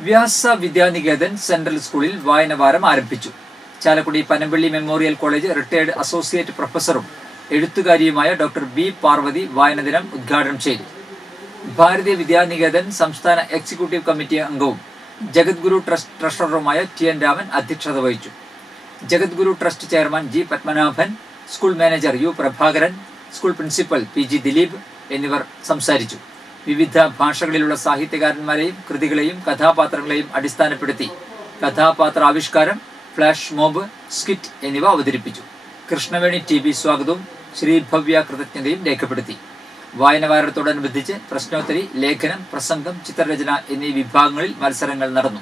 വ്യാസ Vidya Niketan central സ്കൂളിൽ വായനവാരം ആരംഭിച്ചു. Chalakudy Panampilly memorial college retired associate പ്രൊഫസറും എഴുത്തുകാരിയുമായ ഡോക്ടർ ബി പാർവതി വായനദിനം ഉദ്ഘാടനം ചെയ്തു. ഭാരതീയ വിദ്യാനികേതൻ സംസ്ഥാന എക്സിക്യൂട്ടീവ് കമ്മിറ്റി അംഗവും ജഗദ്ഗുരു ട്രസ്റ്റ് ട്രഷററുമായ ടി എൻ രാമൻ അധ്യക്ഷത വഹിച്ചു. Jagadguru trust chairman G Padmanabhan, school manager U Prabhakaran, school principal P G Dileep എന്നിവർ സംസാരിച്ചു. വിവിധ ഭാഷകളിലുള്ള സാഹിത്യകാരന്മാരെയും കൃതികളെയും കഥാപാത്രങ്ങളെയും അടിസ്ഥാനപ്പെടുത്തി കഥാപാത്ര ആവിഷ്കാരം, ഫ്ലാഷ് മോബ്, സ്കിറ്റ് എന്നിവ അവതരിപ്പിച്ചു. കൃഷ്ണവേണി ടി ബി സ്വാഗതവും ശ്രീഭവ്യ കൃതജ്ഞതയും രേഖപ്പെടുത്തി. വായനവാരത്തോടനുബന്ധിച്ച് പ്രശ്നോത്തരി, ലേഖനം, പ്രസംഗം, ചിത്രരചന എന്നീ വിഭാഗങ്ങളിൽ മത്സരങ്ങൾ നടന്നു.